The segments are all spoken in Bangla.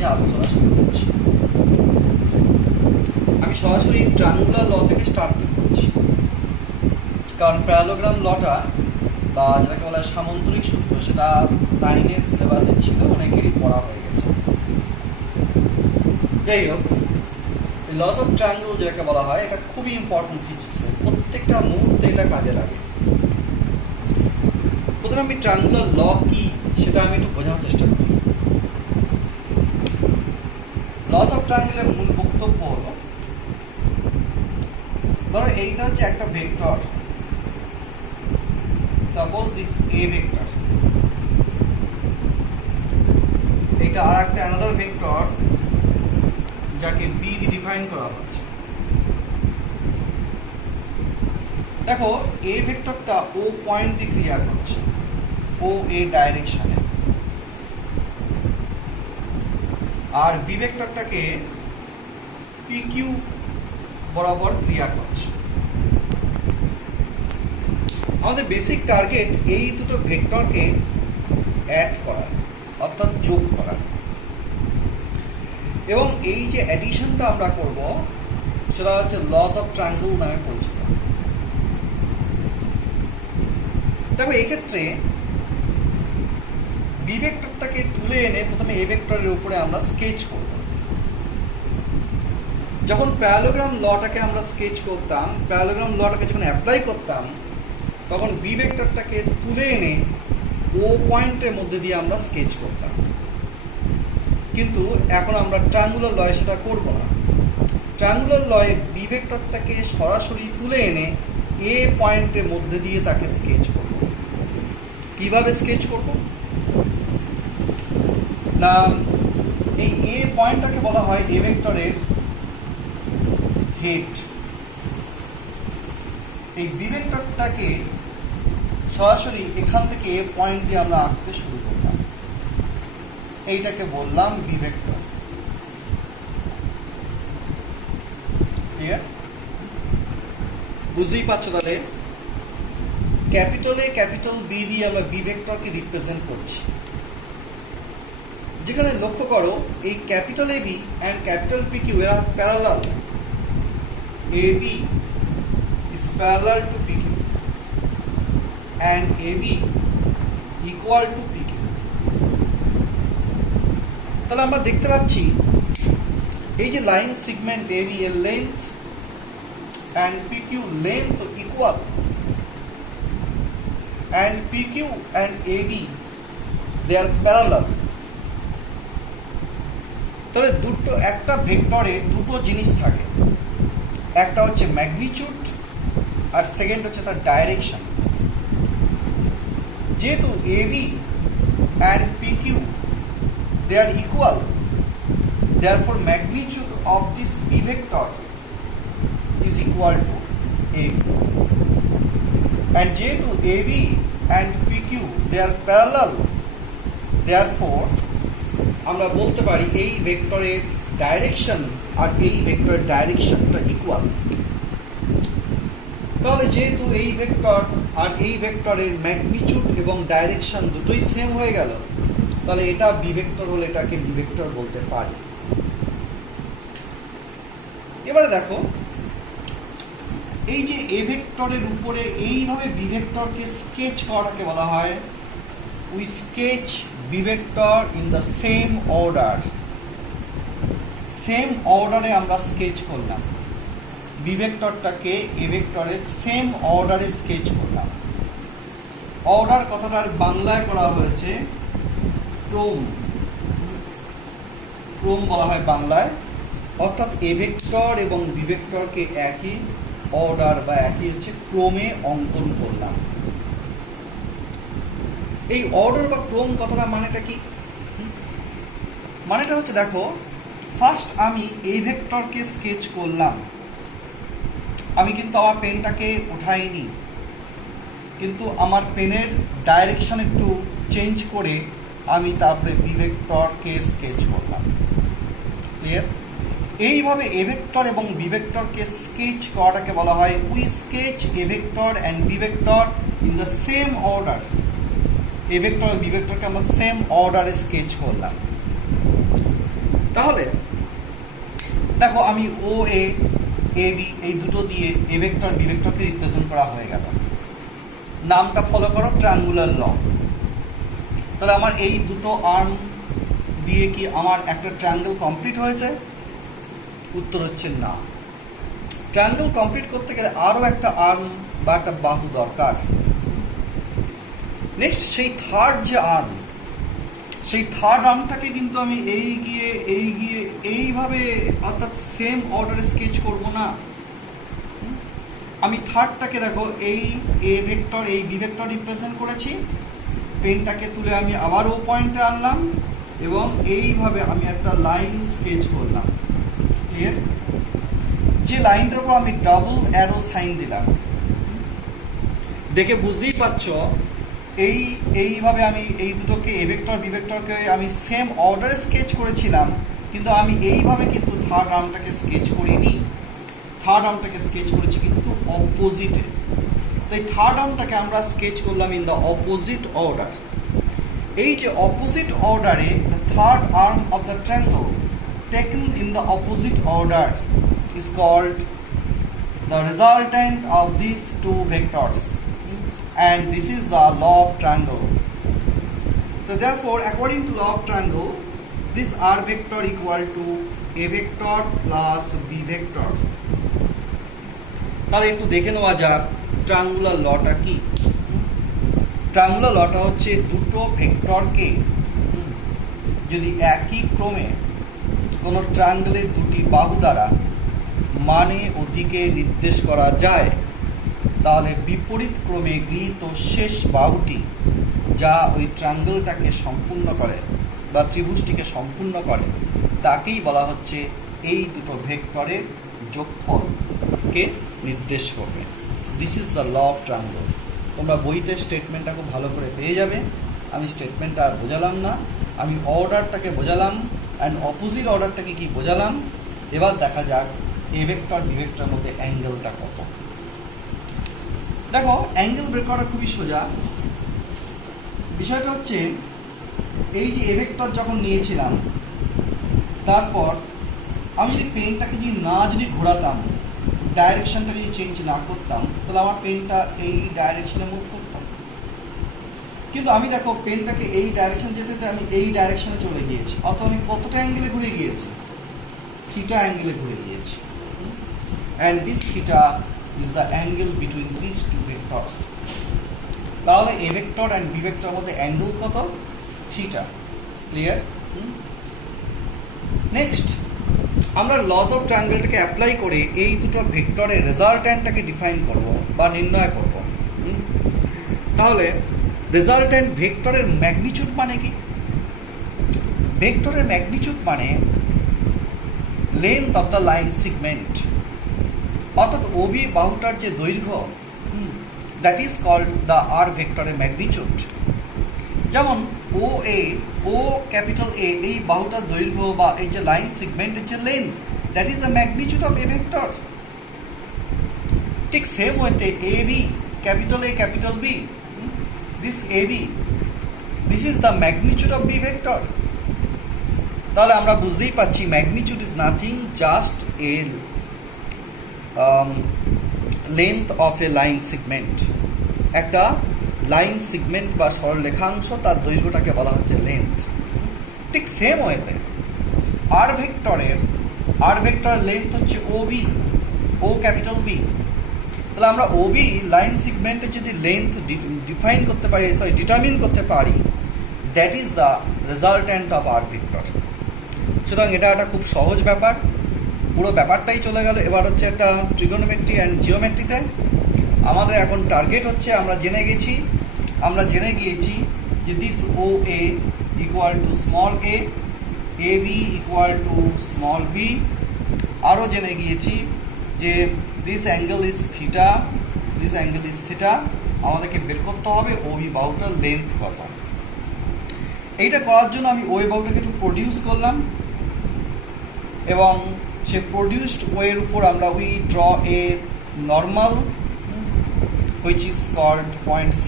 আমি আলোচনা শুরু করছি। আমি সরাসরি ট্রায়াঙ্গুলার ল থেকে স্টার্ট করছি, কারণ প্যারালোগ্রাম লটা বা যেটাকে বলা হয় সামন্তরিক সূত্র, সেটা 9-এর সিলেবাসে ছিল, অনেকেরই পড়া হয়ে গেছে। যাই হোক, লস অফ ট্রায়াঙ্গল যেটাকে বলা হয়, এটা খুবই ইম্পর্টেন্ট ফিজিক্সের, প্রত্যেকটা মুহূর্তে এটা কাজে লাগে। প্রথমে আমি ট্রায়াঙ্গুলার ল কি সেটা আমি একটু বোঝানোর চেষ্টা করি। লস অফ ট্রায়াঙ্গলের মূল বক্তব্য হলো, ধরো এইটা হচ্ছে একটা vector, suppose this A vector, এটা আর একটা অ্যানাদার ভেক্টর যাকে বি দিয়ে ডিফাইন করা হচ্ছে। দেখো এ ভেক্টরটা ও পয়েন্ট দিয়ে ক্রিয়া করছে, ও এ ডাইরেকশনে, আর বি ভেক্টরটাকে পি কিউ বরাবর ক্রিয়া করছে। আমাদের বেসিক টার্গেট এই দুটো ভেক্টরকে অ্যাড করা, অর্থাৎ যোগ করা, এবং এই যে অ্যাডিশনটা আমরা করব সেটা হচ্ছে লস অফ ট্রায়াঙ্গল নামে পরিচিত। দেখো এক্ষেত্রে বি ভেক্টরটাকে তুলে এনে প্রথমে এ ভেক্টরের উপরে আমরা স্কেচ করব। যখন প্যারালোগ্রাম লটাকে আমরা স্কেচ করতাম, প্যারালোগ্রাম লটাকে যখন অ্যাপ্লাই করতাম, তখন বি ভেক্টরটাকে তুলে এনে ও পয়েন্টের মধ্যে দিয়ে আমরা স্কেচ করতাম। কিন্তু এখন আমরা ট্রায়াঙ্গুলার লয়ে সেটা করব না। ট্রায়াঙ্গুলার লয়ে বি ভেক্টরটাকে সরাসরি তুলে এনে এ পয়েন্টের মধ্যে দিয়ে তাকে স্কেচ করব। কিভাবে স্কেচ করব না, এই এ পয়েন্টটাকে বলা হয় এ ভেক্টরের হেড। এই বি ভেক্টরটাকে সরাসরি এখান থেকে এ পয়েন্ট দিয়ে আমরা আঁকতে শুরু করলাম, এইটাকে বললাম বি ভেক্টর। ক্লিয়ার? বুঝতেই পারছো তাহলে ক্যাপিটাল এ ক্যাপিটাল বি দিয়ে আমরা বি ভেক্টরকে রিপ্রেজেন্ট করছি। যেখানে লক্ষ্য করো এই capital A B and capital P Q এরা parallel. A B is parallel to PQ and AB equal to PQ. তাহলে আমরা দেখতে পাচ্ছি এই যে লাইন সেগমেন্ট AB এর length and PQ length equal, and PQ and AB they are parallel. তাহলে দুটো, একটা ভেক্টরে দুটো জিনিস থাকে, একটা হচ্ছে ম্যাগনিটিউড আর সেকেন্ড হচ্ছে তার ডাইরেকশন। যেহেতু AB and PQ they are equal, therefore magnitude of this b vector is equal to ab, and যেহেতু ab and pq they are parallel, therefore আমরা বলতে পারি এই ভেক্টরের ডাইরেকশন আর এই ভেক্টরের ডাইরেকশনটা ইকুয়াল। তাহলে যেহেতু এই ভেক্টর আর এই ভেক্টরের ম্যাগনিটিউড এবং ডাইরেকশন দুটোই সেম হয়ে গেল, তাহলে এটা বি ভেক্টর হলে এটাকে বি ভেক্টর বলতে পারি। এবারে দেখো এই যে এ ভেক্টরের উপরে এইভাবে বি ভেক্টরকে স্কেচ করাকে বলা হয় we sketch B vector in the same order. Same অর্ডারে আমরা স্কেচ করলাম বি ভেক্টরটাকে এ ভেক্টরের সেম অর্ডারে স্কেচ করলাম। অর্ডার কথাটার বাংলায় করা হয়েছে ক্রম, ক্রম বলা হয় বাংলায়, অর্থাৎ এ ভেক্টর এবং বি ভেক্টরকে একই অর্ডার বা একই হচ্ছে ক্রমে অঙ্কন করলাম। এই অর্ডার বা ক্রম কথাটা মানেটা কি? মানেটা হচ্ছে দেখো, ফার্স্ট আমি এই ভেক্টরকে স্কেচ করলাম, আমি কিন্তু আমার পেনটাকে উঠাইনি, কিন্তু আমার পেনের ডাইরেকশন একটু চেঞ্জ করে আমি তারপরে বি ভেক্টরকে স্কেচ করলাম। ক্লিয়ার? এইভাবে এ ভেক্টর এবং বি ভেক্টরকে স্কেচ করাটাকে বলা হয় we sketch A vector and B vector in the same order. A vector এবং বি ভেক্টরকে আমরা সেম অর্ডারে স্কেচ করলাম। তাহলে দেখো আমি ও এ এ বি এই দুটো দিয়ে এ ভেক্টর বি ভেক্টরকে রিপ্রেজেন্ট করা হয়ে গেল। নামটা ফলো করো, ট্রায়াঙ্গুলার ল। তাহলে আমার এই দুটো আর্ম দিয়ে কি আমার একটা ট্রায়াঙ্গেল কমপ্লিট হয়েছে? উত্তর হচ্ছে না। ট্রায়াঙ্গেল কমপ্লিট করতে গেলে আরও একটা আর্ম বা একটা বাহু দরকার। নেক্সট সেই থার্ড যে আর্ম, সেই থার্ড আর্মটাকে কিন্তু আমি এই গিয়ে এইভাবে অর্থাৎ সেম অর্ডারে স্কেচ করব না। আমি থার্ডটাকে দেখো এই এ ভেক্টর এই বি ভেক্টর রিপ্রেজেন্ট করেছি, পেনটাকে তুলে আমি আবার ও পয়েন্টে আনলাম এবং এইভাবে আমি একটা লাইন স্কেচ করলাম। ক্লিয়ার? যে লাইনটার উপর আমি ডাবল অ্যারো সাইন দিলাম, দেখে বুঝতেই পারছো এইভাবে আমি এই দুটোকে এ ভেক্টর বি ভেক্টরকে আমি সেম অর্ডারে স্কেচ করেছিলাম, কিন্তু আমি এইভাবে কিন্তু থার্ড আর্মটাকে স্কেচ করিনি। থার্ড আর্মটাকে স্কেচ করেছি কিন্তু অপোজিটে। তো এই থার্ড আর্মটাকে আমরা স্কেচ করলাম ইন দ্য অপোজিট অর্ডার। এই যে অপোজিট অর্ডারে the third arm of the triangle taken in the opposite order is called the resultant of these two vectors, and this is the law of triangle. So therefore, according to law of triangle, this r vector equal to a vector plus b vector. তাহলে একটু দেখে নেওয়া যাক ট্রায়াঙ্গুলার লটা কি। ট্রায়াঙ্গুলার লটা হচ্ছে দুটো ভেক্টরকে যদি একই ক্রমে কোনো ট্রায়াঙ্গেলের দুটি বাহু দ্বারা মানে ওদিকে নির্দেশ করা যায়, তাহলে বিপরীত ক্রমে গৃহীত শেষ বাহুটি যা ওই ট্রায়াঙ্গেলটাকে সম্পূর্ণ করে বা ত্রিভুজটিকে সম্পূর্ণ করে তাকেই বলা হচ্ছে এই দুটো ভেক্টরের যোগফলকে নির্দেশ করবে। This is the law of triangle. তোমরা বইতে স্টেটমেন্টটা খুব ভালো করে পেয়ে যাবে। আমি স্টেটমেন্টটা আর বোঝালাম না, আমি অর্ডারটাকে বোঝালাম অ্যান্ড অপোজিট অর্ডারটাকে কি বোঝালাম। এবার দেখা যাক এ ভেক্টর বি ভেক্টরের মধ্যে অ্যাঙ্গেলটা কত। দেখো অ্যাঙ্গেল বের করা খুবই সোজা। বিষয়টা হচ্ছে এই যে এ ভেক্টর যখন নিয়েছিলাম, তারপর আমি যদি পেনটাকে যদি ঘোরাতাম, ডাইরেকশনটা যদি চেঞ্জ না করতাম, তাহলে আমার পেনটা এই ডাইরেকশনে মুভ করতাম। কিন্তু আমি দেখো পেনটাকে এই ডাইরেকশন যেতে আমি এই ডাইরেকশনে চলে গিয়েছি, অত আমি কতটা অ্যাঙ্গেলে ঘুরে গিয়েছি? থিটা অ্যাঙ্গেলে ঘুরে গিয়েছি। And this theta is the angle between these two vectors. তাহলে a vector and b vector মধ্যে অ্যাঙ্গেল কত? থিটা। ক্লিয়ার? নেক্সট আমরা লস অফ ট্রায়াঙ্গেলটাকে অ্যাপ্লাই করে এই দুটো ভেক্টরের রেজাল্ট্যান্টটাকে ডিফাইন করব বা নির্ণয় করব। তাহলে রেজাল্ট্যান্ট ভেক্টরের ম্যাগনিটিউড মানে কি? ভেক্টরের ম্যাগনিটিউড মানে length of the line segment, অর্থাৎ ওবি বাহুটার যে দৈর্ঘ্য, দ্যাট ইজ কল্ড দ্য আর ভেক্টরের ম্যাগনিটিউড। যেমন ও ক্যাপিটাল এ এই বাহুটার দৈর্ঘ্য বা এই যে লাইন সেগমেন্টের যে length, that is the magnitude of A vector. ঠিক সেম ওয়েতে A B capital B, this A B, this is the magnitude of B vector. তাহলে আমরা বুঝতেই পারছি magnitude is nothing just a length of a line segment. একটা লাইন সেগমেন্ট বা সরলরেখাংশ তার দৈর্ঘ্যটাকে বলা হচ্ছে লেন্থ। ঠিক সেম ওয়েতে আর ভেক্টরের লেন্থ হচ্ছে ও ক্যাপিটাল বি। তাহলে আমরা ওবি লাইন সেগমেন্টের যদি লেন্থ ডিটারমিন করতে পারি, that is the resultant of R vector. সুতরাং এটা একটা খুব সহজ ব্যাপার, পুরো ব্যাপারটাই চলে গেল। এবার হচ্ছে একটা ট্রিগোনোমেট্রি অ্যান্ড জিওমেট্রিতে। আমাদের এখন টার্গেট হচ্ছে আমরা জেনে গিয়েছি যে this O A equal to small A B equal to small B. আরও জেনে গিয়েছি যে দিস অ্যাঙ্গেল ইজ থিটা। আমাদেরকে বের করতে হবে ওবি বাহুটার লেন্থ কত। এইটা করার জন্য আমি ওই বাহুটাকে একটু প্রডিউস করলাম এবং সে প্রডিউসড ওয়ের উপর আমরা we draw A normal which is called point C.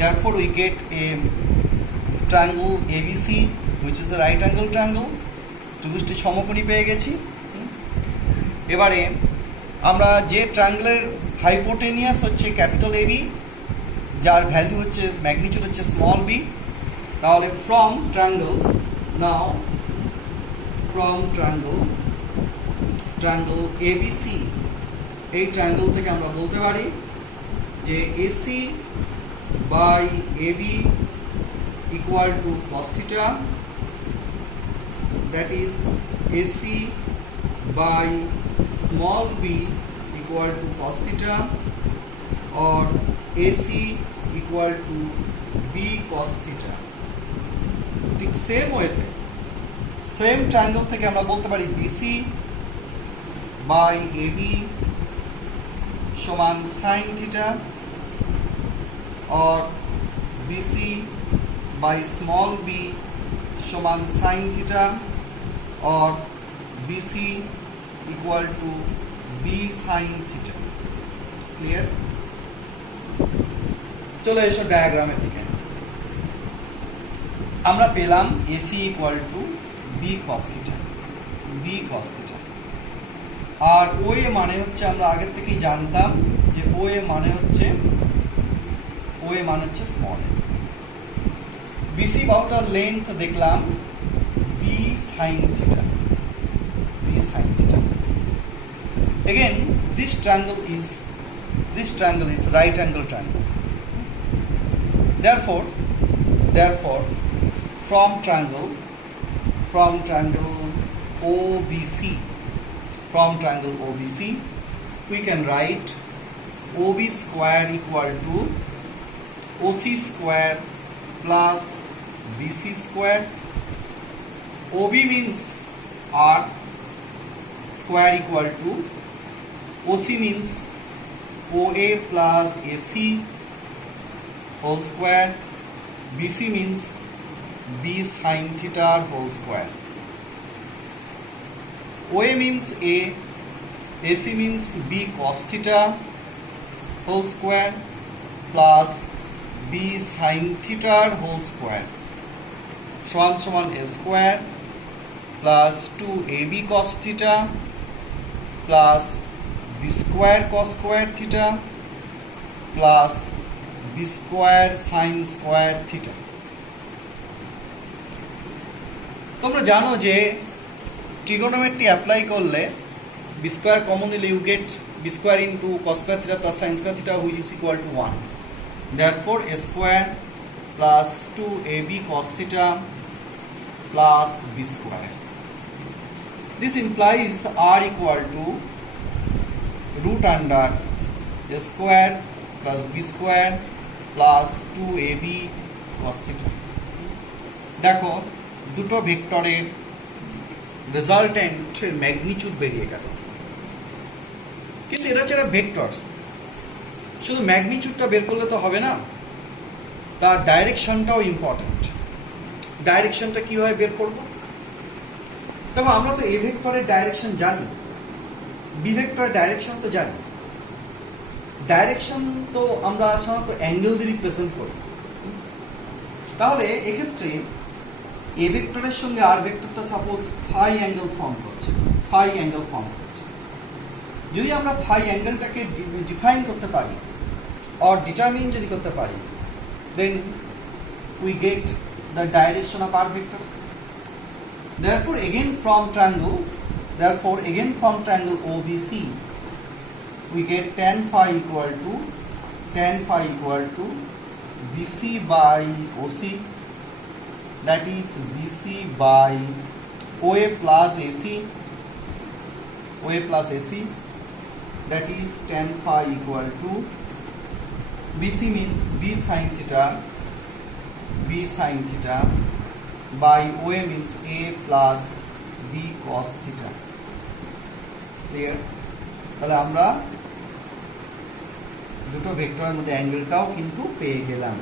Therefore we get a triangle ABC which is a right angle triangle, ত্রিভুজটি সমকোণী পেয়ে গেছি। এবারে আমরা যে ট্রায়াঙ্গেলের হাইপোটেনিয়াস হচ্ছে ক্যাপিটাল এবি, যার ভ্যালু হচ্ছে ম্যাগনিটিউড হচ্ছে স্মল বি, তাহলে ফ্রম ট্রায়াঙ্গেল ট্রায়াঙ্গেল এবিসি, এই ট্রায়াঙ্গেল থেকে আমরা বলতে পারি যে AC by AB equal to cos theta, that is AC by small b equal to cos theta, or AC equal to b cos theta। ঠিক সেম ওয়েতে সেম ট্রায়াঙ্গেল থেকে আমরা বলতে পারি BC বাই AB সমান sin theta, or BC by small b সমান sin theta, or BC equal to b sin theta। Clear? চলে এসো ডায়াগ্রামের দিকে। আমরা পেলাম AC equal to b cos theta, R OA মানে হচ্ছে আমরা আগের থেকেই জানতাম যে OA মানে হচ্ছে স্মল। BC বাহুটার লেন্থ দেখলাম b sin theta। Again, this triangle is right angle triangle. Therefore, from triangle OBC, we can write OB square equal to OC square plus BC square। OB means R, square equal to OC means OA plus AC whole square, BC means B sin theta whole square, OA means A, AC means B cos theta whole square plus B sin theta whole square সমান A square plus 2AB cos theta plus B square cos square theta plus B square sin square theta। তোমরা জানো যে ট্রিগোনোমেট্রি অ্যাপ্লাই করলে B square কমন নিলে you get B square into cos square theta plus sin square theta which is equal to 1। Therefore A square plus 2AB cos theta plus B square। This implies R equal to root under A square plus B square plus 2AB cos theta। দেখো দুটো ভেক্টরের রেজাল্টেন্টের ম্যাগনিটিউড বেরিয়ে গেল, কিন্তু এটা হচ্ছে একটা ভেক্টর, শুধু ম্যাগনিটিউডটা বের করলে তো হবে না, তার ডাইরেকশনটাও ইম্পর্টেন্ট। ডাইরেকশনটা কিভাবে বের করব? দেখো আমরা তো এ ভেক্টরের ডাইরেকশন জানি, বি ভেক্টরের ডাইরেকশন তো জানি। ডাইরেকশন তো আমরা সাধারণত অ্যাঙ্গেল দিয়ে রিপ্রেজেন্ট করি। তাহলে এক্ষেত্রে এ ভেক্টরের সঙ্গে আর ভেক্টরটা সাপোজ ফাই অ্যাঙ্গেল ফর্ম করছে। যদি আমরা ফাই অ্যাঙ্গেলটাকে ডিফাইন করতে পারি or determine যদি করতে পারি, then we get the direction of our vector। Therefore again from triangle OBC we get tan phi equal to BC by OC, that is BC by OA plus AC, that is tan phi equal to BC means B sin theta by OA means A plus B cos theta। Clear? তাহলে আমরা দুটো ভেক্টরের মধ্যে অ্যাঙ্গেলটাও কিন্তু পেয়ে গেলাম।